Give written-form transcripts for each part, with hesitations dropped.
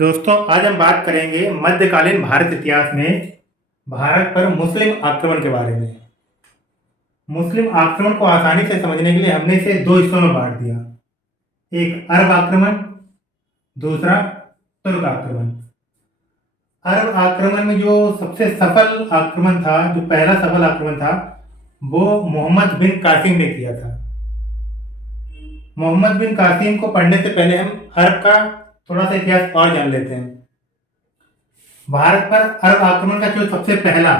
दोस्तों, आज हम बात करेंगे मध्यकालीन भारत इतिहास में भारत पर मुस्लिम आक्रमण के बारे में। मुस्लिम आक्रमण को आसानी से समझने के लिए हमने इसे दो हिस्सों में बांट दिया। एक अरब आक्रमण, दूसरा तुर्क आक्रमण। अरब आक्रमण में जो सबसे सफल आक्रमण था, जो पहला सफल आक्रमण था, वो मोहम्मद बिन कासिम ने किया था। मोहम्मद बिन कासिम को पढ़ने से पहले हम अरब का थोड़ा सा इतिहास और जान लेते हैं। भारत पर अरब आक्रमण का जो सबसे पहला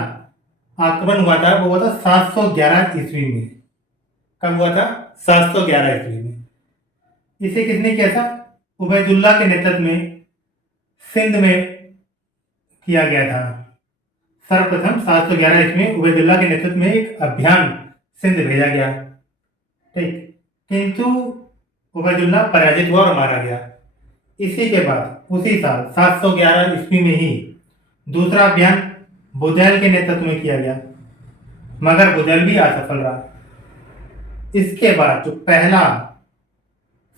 आक्रमण हुआ था वो हुआ था 711 ईस्वी में। कब हुआ था? 711 ईस्वी में। इसे किसने किया था? उबैदुल्ला के नेतृत्व में सिंध में किया गया था। सर्वप्रथम 711 ईस्वी में उबैदुल्ला के नेतृत्व में एक अभियान सिंध भेजा गया, ठीक। किंतु उबैदुल्ला पराजित हुआ और मारा गया। इसी के बाद उसी साल 711 ईस्वी में ही दूसरा अभियान बुदैल के नेतृत्व में किया गया, मगर बुदैल भी असफल रहा। इसके बाद जो पहला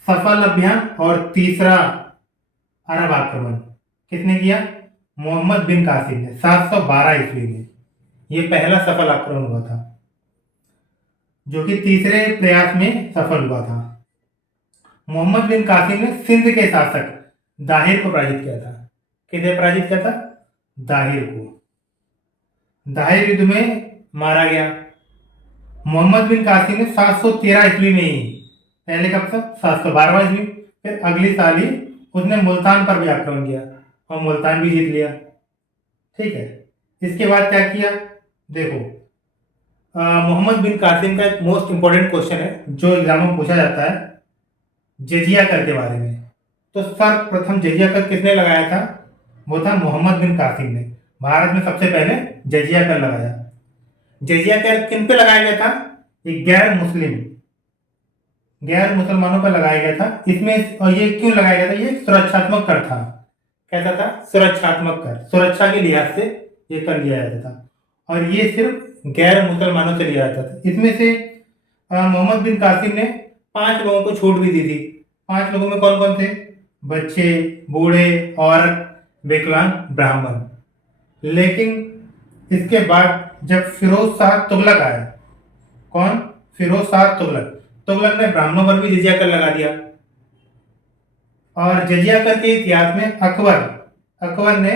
सफल अभियान और तीसरा अरब आक्रमण किसने किया? मोहम्मद बिन कासिम ने 712 ईस्वी में। यह पहला सफल आक्रमण हुआ था, जो कि तीसरे प्रयास में सफल हुआ था। मोहम्मद बिन कासिम ने सिंध के शासक दाहिर को पराजित किया था। किसे पराजित किया था? दाहिर को। दाहिर युद्ध में मारा गया। मोहम्मद बिन कासिम ने 713 ईस्वी में ही, पहले कब तक? 712 ईस्वी, फिर अगली साल ही उसने मुल्तान पर भी आक्रमण किया और मुल्तान भी जीत लिया, ठीक है। इसके बाद क्या किया? देखो, मोहम्मद बिन कासिम का एक मोस्ट इंपॉर्टेंट क्वेश्चन है जो एग्जाम में पूछा जाता है, जजिया कर के बारे में। तो सर्वप्रथम जजिया कर किसने लगाया था? वो था मोहम्मद बिन कासिम ने। भारत में सबसे पहले जजिया कर लगाया। जजिया कर किन पे लगाया गया था? एक गैर मुसलमानों पर लगाया गया था। इसमें, और ये क्यों लगाया गया था? ये सुरक्षात्मक कर था। कैसा था? सुरक्षात्मक कर, सुरक्षा के लिहाज से ये कर लिया जाता था, और ये सिर्फ गैर मुसलमानों से लिया जाता था। इसमें से मोहम्मद बिन कासिम ने 5 लोगों को छूट भी दी थी। 5 लोगों में कौन कौन थे? बच्चे, बूढ़े, औरत, विकलांग, ब्राह्मण। लेकिन इसके बाद जब फिरोज शाह तुगलक आया, कौन? फिरोज शाह तुगलक। तुगलक ने ब्राह्मणों पर भी जजिया कर लगा दिया। और जजिया कर के इतिहास में अकबर ने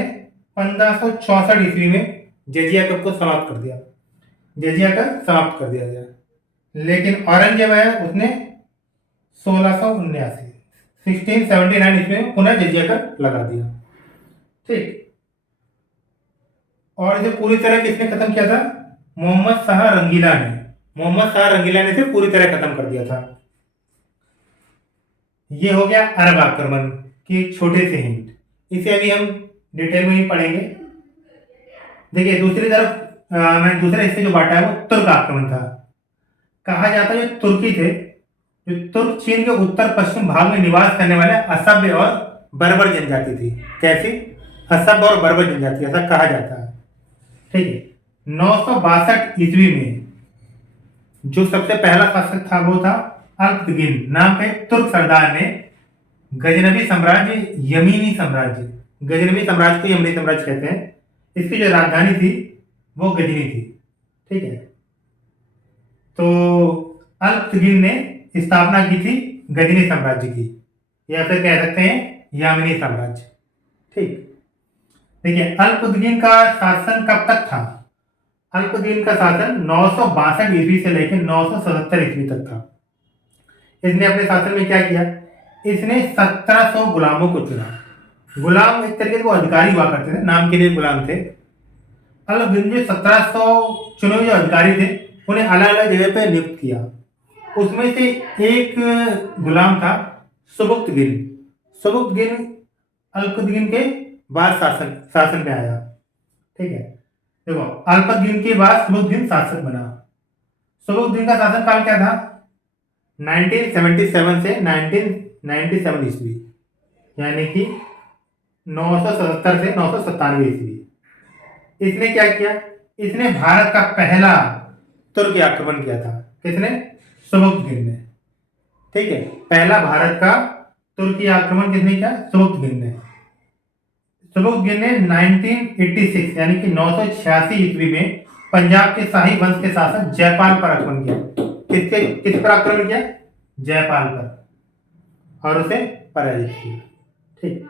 1564 ईस्वी में जजिया कर को समाप्त कर दिया। जजिया कर समाप्त कर दिया गया। लेकिन औरंगजेब आया, उसने 1679 ईस्वी में पुनः जजिया कर लगा दिया, ठीक। और इसे पूरी तरह किसने खत्म किया था? मोहम्मद शाह रंगीला ने। मोहम्मद शाह रंगीला ने इसे पूरी तरह खत्म कर दिया था। ये हो गया अरब आक्रमण की छोटे से हिंट। इसे अभी हम डिटेल में ही पढ़ेंगे। देखिए, दूसरी तरफ मैंने दूसरे हिस्से जो बांटा है वो तुर्क आक्रमण था। कहा जाता है जो तुर्की थे, जो तुर्क चीन के उत्तर पश्चिम भाग में निवास करने वाले असभ्य और बर्बर जनजाति थी। कैसी? असभ्य और बर्बर जनजाति, ऐसा कहा जाता है, ठीक है। 962 ईस्वी में जो सबसे पहला शासक था वो था अल्पतगिन नाम के तुर्क सरदार ने गजनवी साम्राज्य, गजनवी साम्राज्य को यमनी साम्राज्य कहते हैं, इसकी जो राजधानी थी वो गजनी थी, ठीक है। तो अल्पतगिन ने स्थापना की थी गजनी साम्राज्य की, या फिर कह सकते हैं यामिनी साम्राज्य, ठीक। देखिए, अल्पतगिन का शासन कब तक था? अल्पतगिन का शासन 962 ईस्वी से लेकर 977 ईस्वी तक था। इसने अपने शासन में क्या किया? इसने 1700 गुलामों को चुना। गुलाम एक तरीके से वो अधिकारी हुआ करते थे, नाम के लिए गुलाम थे। अल्पतगिन जो 1700 चुने हुए अधिकारी थे, उन्हें अलग अलग जगह पे नियुक्त किया। उसमें से एक गुलाम था सुबुक्तगिन। सुबुक्तगिन अल्पतगिन के बाद शासन में आया, ठीक है। देखो, अल्पतगिन के बाद सुबुक्तगिन शासक बना। सुबुक्तगिन का शासन काल क्या था? 1977 से 1997 ईस्वी, यानी कि 977 से 997 ईस्वी। इसने क्या किया? इसने भारत का पहला तुर्की आक्रमण किया था। किसने? सुबुक्तगिन ने, ठीक है। पहला भारत का तुर्की आक्रमण किसने किया? सुबुक्तगिन ने। सुबुक्तगिन ने 1986 यानी कि 986 ईस्वी में पंजाब के शाही वंश के शासक जयपाल पर आक्रमण किया। किस पर आक्रमण किया? जयपाल पर, और उसे पराजित किया। ठीक।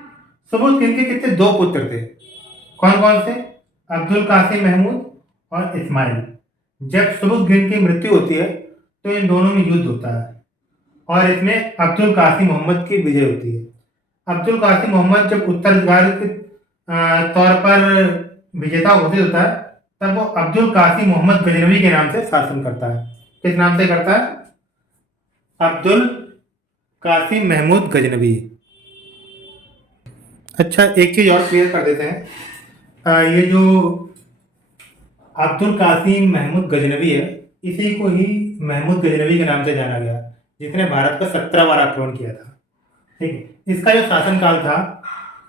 सुबुक्तगिन के कितने? 2 पुत्र थे। कौन कौन से? अब्दुल कासिम महमूद और इस्माइल। जब सुबुक्तगिन की मृत्यु होती है तो इन दोनों में युद्ध होता है और इसमें अब्दुल कासिम मोहम्मद की विजय होती है। अब्दुल कासिम मोहम्मद जब उत्तराधिकारी के तौर पर विजेता घोषित होता है तब वो अब्दुल कासिम मोहम्मद गजनवी के नाम से शासन करता है। किस नाम से करता है? अब्दुल कासिम महमूद गजनवी। अच्छा, एक चीज और क्लियर कर देते हैं। ये जो अब्दुल कासिम महमूद गजनवी है, इसी को ही महमूद गजनवी के नाम से जाना गया, जिसने भारत पर 17 बार आक्रमण किया था। ठीक है। इसका जो शासनकाल था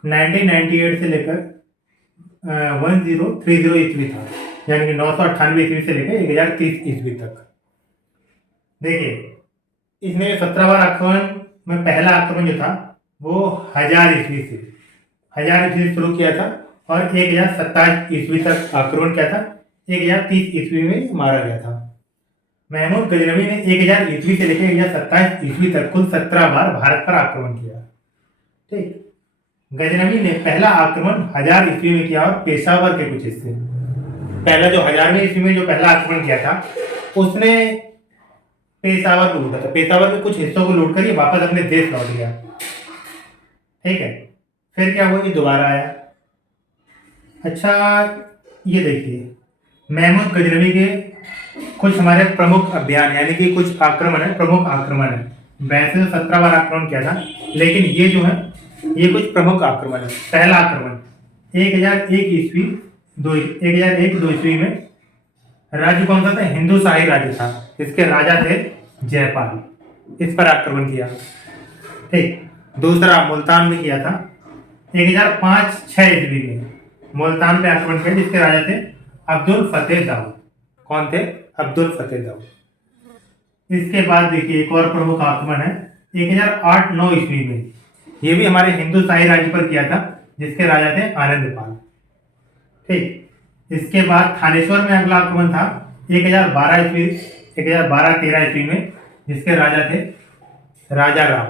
1998 से लेकर 1030 ईस्वी था, यानी कि 998 ईस्वी से लेकर 1030 ईस्वी तक। देखिए, इसने 17 बार आक्रमण में पहला आक्रमण जो था वो 1000 ईस्वी से शुरू किया था और 1027 ईस्वी तक आक्रमण किया था। 1030 ईस्वी में मारा गया था। महमूद गजनवी ने 1000 ईस्वी से लेकर 1027 ईस्वी तक कुल 17 बार भारत पर आक्रमण किया। ठीक। गजनवी ने पहला आक्रमण 1000 ईस्वी में किया और पेशावर के कुछ हिस्से, पहला जो 1000वें ईस्वी में जो पहला आक्रमण किया था उसने पेशावर को लूटा था। पेशावर के कुछ हिस्सों को लूट कर ये वापस अपने देश लौट गया। ठीक है। फिर क्या हुआ? ये दोबारा आया। अच्छा, ये देखिए, महमूद गजनवी के कुछ हमारे प्रमुख अभियान यानी कि कुछ आक्रमण है, प्रमुख आक्रमण है। वैसे तो 17 बार आक्रमण किया था, लेकिन ये जो है ये कुछ प्रमुख आक्रमण है। पहला आक्रमण 1001 ईस्वी 1001-2 ईस्वी में राज्य कौन सा था? हिंदू शाही राज्य था, इसके राजा थे जयपाल। इस पर आक्रमण किया। ठीक। दूसरा मुल्तान में किया था 1005-6 ईस्वी में, मुल्तान पे आक्रमण किया, जिसके राजा थे अब्दुल फतेह दाऊद। कौन थे? अब्दुल फतेह दाऊद। इसके बाद देखिए एक और प्रमुख आक्रमण है 1008-9 ईस्वी में, ये भी हमारे हिंदू शाही राज्य पर किया था, जिसके राजा थे आनंदपाल। ठीक। इसके बाद थानेश्वर में अगला आक्रमण था 1012-13 ईस्वी में, जिसके राजा थे राजा राम।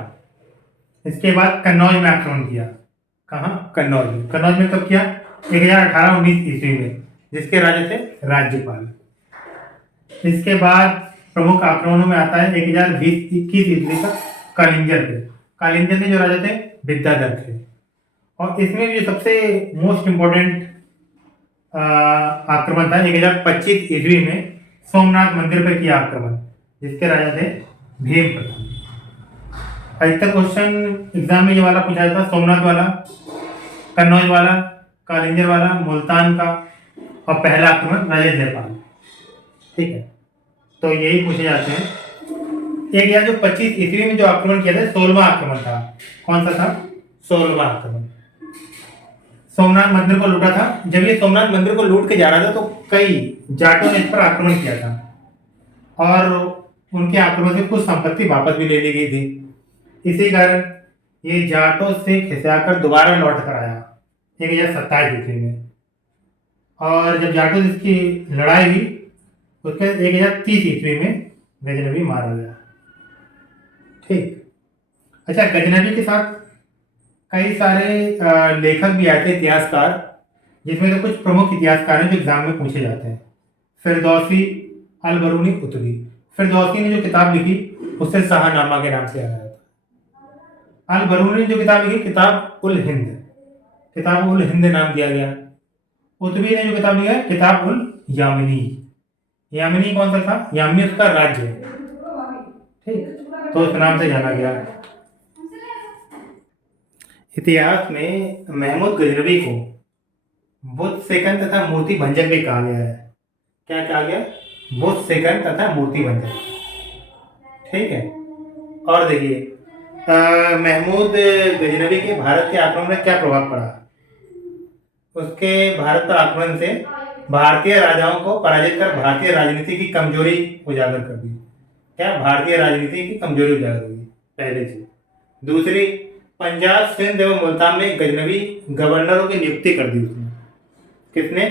इसके बाद कन्नौज में आक्रमण किया। कहाँ? कन्नौज में। कन्नौज में कब किया? 1018-19 ईस्वी में, जिसके राजा थे राज्यपाल। इसके बाद प्रमुख आक्रमणों में आता है 1020-21 ईस्वी तक कालिंजर पे। कालिंजर के जो राजा थे विद्याधर थे। और इसमें भी सबसे मोस्ट इम्पोर्टेंट आक्रमण था 1025 ईस्वी में सोमनाथ मंदिर पर किया आक्रमण, जिसके राजा थे भीम प्रथम। अधिकतर क्वेश्चन एग्जाम में ये वाला पूछा जाता है, सोमनाथ वाला, कन्नौज वाला, कालिंजर वाला, मुल्तान का, और पहला आक्रमण राजा जयपाल। ठीक है। तो यही पूछे जाते हैं। 1025 ईस्वी में जो आक्रमण किया था 16वां आक्रमण था। कौन सा था? 16वां आक्रमण। सोमनाथ मंदिर को लूटा था। जब ये सोमनाथ मंदिर को लूट के जा रहा था तो कई जाटों ने इस पर आक्रमण किया था और उनके आक्रमण से कुछ संपत्ति वापस भी ले ली गई थी। इसी कारण ये जाटों से खिंचाकर दोबारा लौट कर आया 1027 ईस्वी में। और जब जाटों से इसकी लड़ाई हुई उसके 1030 ईस्वी में गजनवी मारा गया। ठीक। अच्छा, गजनवी के साथ कई सारे लेखक भी आए थे, इतिहासकार, जिसमें तो कुछ प्रमुख इतिहासकार हैं जो एग्जाम में पूछे जाते हैं। फिरदौसी, अल-बरूनी, कुतुबी। फिरदौसी ने जो किताब लिखी उससे शाहनामा के नाम से आया था। अल-बरूनी ने जो किताब लिखी किताब उल हिंद, किताब उल हिंद नाम दिया गया। कुतुबी ने जो किताब लिखा है किताब उल यामिनी। यामिनी कौन सा था? यामिनी उसका राज्य है। ठीक। तो उस नाम से जाना गया। इतिहास में महमूद गजनवी को बुद्ध सेकंड तथा मूर्ति भंजक भी कहा गया है। क्या कहा गया? बुद्ध सेकंड तथा मूर्ति भंजक। ठीक है। और देखिए, महमूद गजनवी के भारत के आक्रमण में क्या प्रभाव पड़ा? उसके भारत पर आक्रमण से भारतीय राजाओं को पराजित कर भारतीय राजनीति की कमजोरी उजागर कर दी। क्या? भारतीय राजनीति की कमजोरी उजागर हुई, पहली चीज। दूसरी, पंजाब सिंध एवं मुल्तान में गजनवी गवर्नरों की नियुक्ति कर दी उसने। किसने?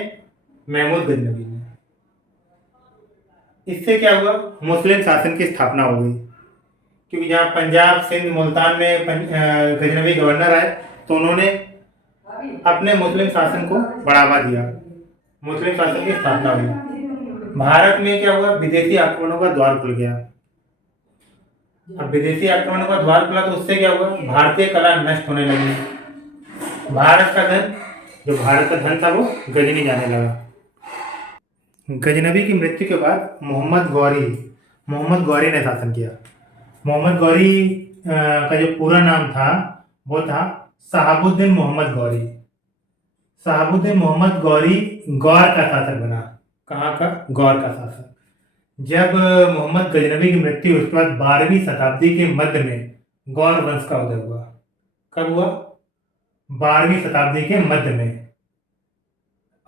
महमूद गजनवी ने। इससे क्या हुआ? मुस्लिम शासन की स्थापना हो गई, क्योंकि जहाँ पंजाब सिंध मुल्तान में गजनवी गवर्नर आए तो उन्होंने अपने मुस्लिम शासन को बढ़ावा दिया, मुस्लिम शासन की स्थापना हुई। भारत में क्या हुआ? विदेशी आक्रमणों का द्वार खुल गया। अब विदेशी आक्रमणों का द्वार खुला तो उससे क्या हुआ? भारतीय कला नष्ट होने लगी। भारत का धन, जो भारत का धन था, वो गजनी जाने लगा। गजनवी की मृत्यु के बाद मोहम्मद गौरी ने शासन किया। मोहम्मद गौरी का जो पूरा नाम था वो था शहाबुद्दीन मोहम्मद गौरी। शहाबुद्दीन मोहम्मद गौरी गौर का शासक बना। कहाँ का? गौर का शासक। जब मोहम्मद गजनवी की मृत्यु, उसके बाद 12वीं शताब्दी के मध्य में गौर वंश का उदय हुआ। कब हुआ? 12वीं शताब्दी के मध्य में।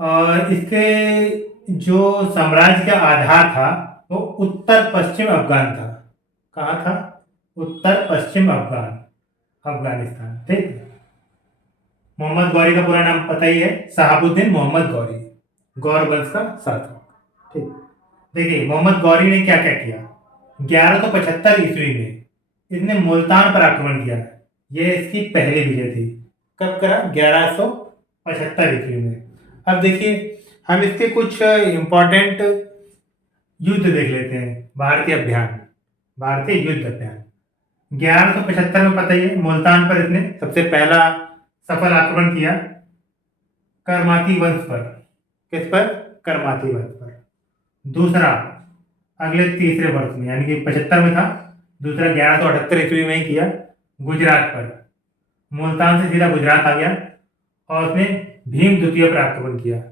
और इसके जो साम्राज्य का आधार था वो उत्तर पश्चिम अफगान था। कहाँ था? उत्तर पश्चिम अफगानिस्तान। ठीक है। मोहम्मद गौरी का पूरा नाम पता ही है, शहाबुद्दीन मोहम्मद गौरी, गौर वंश का शासक। ठीक। देखिए मोहम्मद गौरी ने क्या क्या किया। 1175 ईस्वी में इसने मुल्तान पर आक्रमण किया। यह इसकी पहली विजय थी। कब करा? 1175 ईस्वी में। अब देखिए हम इसके कुछ इंपॉर्टेंट युद्ध देख लेते हैं। भारतीय युद्ध अभियान 1175 में, पता ही है, मुल्तान पर इसने सबसे पहला सफल आक्रमण किया, करमाती वंश पर। किस पर? करमाती वंश पर। दूसरा अगले तीसरे वर्ष में, यानी कि 75 में था। दूसरा 1178 ईस्वी में ही किया, गुजरात पर। मुल्तान से सीधा गुजरात आ गया और उसने भीम द्वितीय पर आक्रमण किया,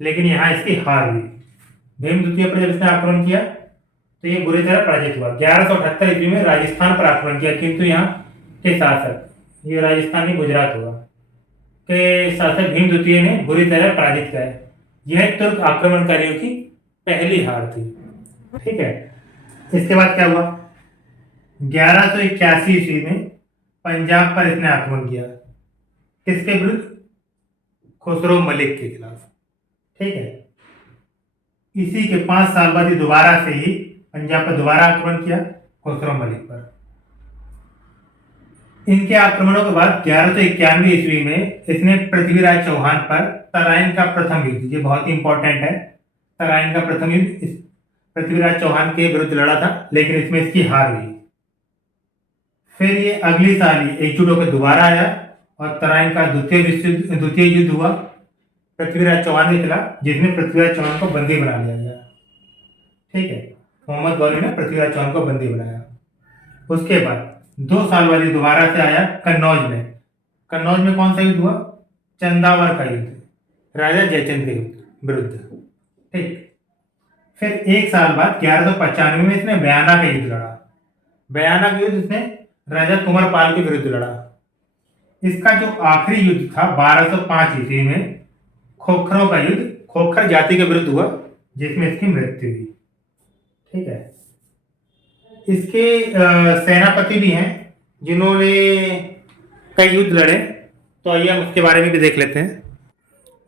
लेकिन यहाँ इसकी हार हुई। भीम द्वितीय पर जब इसने आक्रमण किया तो ये बुरी तरह पराजित हुआ। 1178 ईस्वी में राजस्थान पर आक्रमण किया, किंतु यहाँ के शासक, ये राजस्थान ही गुजरात होगा, के शासक भीम द्वितीय ने बुरी तरह पराजित किया। यह तुर्क आक्रमणकारियों की पहली हार थी। ठीक है। इसके बाद क्या हुआ? 1181 ईस्वी में पंजाब पर इसने आक्रमण किया। किसके विरुद्ध? खुसरो मलिक के खिलाफ। ठीक है। इसी के 5 साल बाद दोबारा से ही पंजाब पर दोबारा आक्रमण किया, खुसरो मलिक पर। इनके आक्रमणों के बाद 1191 ईस्वी में इसने पृथ्वीराज चौहान पर तराइन का प्रथम युद्ध, ये बहुत ही इंपॉर्टेंट है, तराइन का प्रथम युद्ध पृथ्वीराज चौहान के विरुद्ध लड़ा था, लेकिन इसमें इसकी हार हुई। फिर ये अगली साल ही एकजुट होकर दोबारा आया और तराइन का द्वितीय युद्ध हुआ पृथ्वीराज चौहान के खिलाफ, जिसमें पृथ्वीराज चौहान को बंदी बना लिया गया। ठीक है। मोहम्मद गौरी ने पृथ्वीराज चौहान को बंदी बनाया। उसके बाद 2 साल बाद दोबारा से आया कन्नौज में। कन्नौज में कौन सा युद्ध हुआ? चंदावर का युद्ध, राजा जयचंद के विरुद्ध। ठीक। फिर 1 साल बाद 1195 में इसने बयाना का युद्ध लड़ा। बयाना का युद्ध इसने राजा कुंवरपाल के विरुद्ध लड़ा। इसका जो आखिरी युद्ध था 1205 ईस्वी में खोखरों का युद्ध, खोखर जाति के विरुद्ध हुआ, जिसमें इसकी मृत्यु हुई। ठीक है। इसके सेनापति भी हैं जिन्होंने कई युद्ध लड़े, तो आइए हम उसके बारे में भी देख लेते हैं।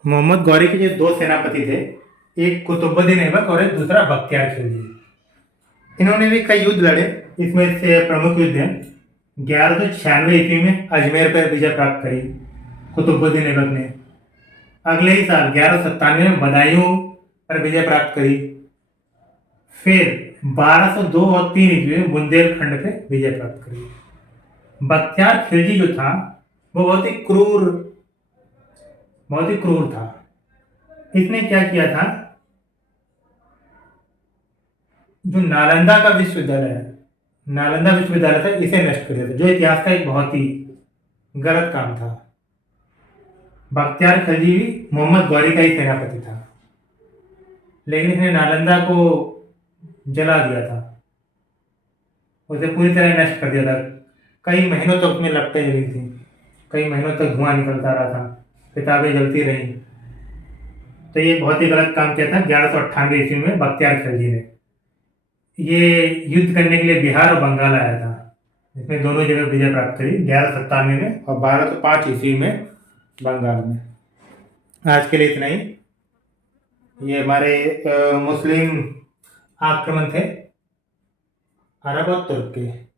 मोहम्मद गौरी के जो 2 सेनापति थे, एक कुतुबुद्दीन ऐबक और एक दूसरा बख्तियार खिलजी। इन्होंने भी कई युद्ध लड़े। इसमें से प्रमुख युद्ध हैं 1196 ईस्वी में अजमेर पर विजय प्राप्त करी कुतुबुद्दीन ऐबक ने। अगले ही साल 1197 में बदायूं पर विजय प्राप्त करी। फिर 1202 और 3 ईस्वी में बुंदेलखंड पे विजय प्राप्त करी। बख्तियार खिलजी जो था वो बहुत ही क्रूर था। इसने क्या किया था? जो नालंदा विश्वविद्यालय था, इसे नष्ट कर दिया था, जो इतिहास का एक बहुत ही गलत काम था। बख्तियार खिलजी भी मोहम्मद गौरी का ही सेनापति था, लेकिन इसने नालंदा को जला दिया था, उसे पूरी तरह नष्ट कर दिया था। कई महीनों तक उसमें लपटें जली थी, कई महीनों तक धुआं निकलता रहा था, किताबें जलती रहीं। तो ये बहुत ही गलत काम किया था 1198 ईस्वी में बख्तियार खिलजी ने। ये युद्ध करने के लिए बिहार और बंगाल आया था। इसमें दोनों जगह विजय प्राप्त करी, 1197 में और 1205 ईस्वी में बंगाल में। आज के लिए इतना ही। ये हमारे मुस्लिम आक्रमण थे अरब और तुर्क के।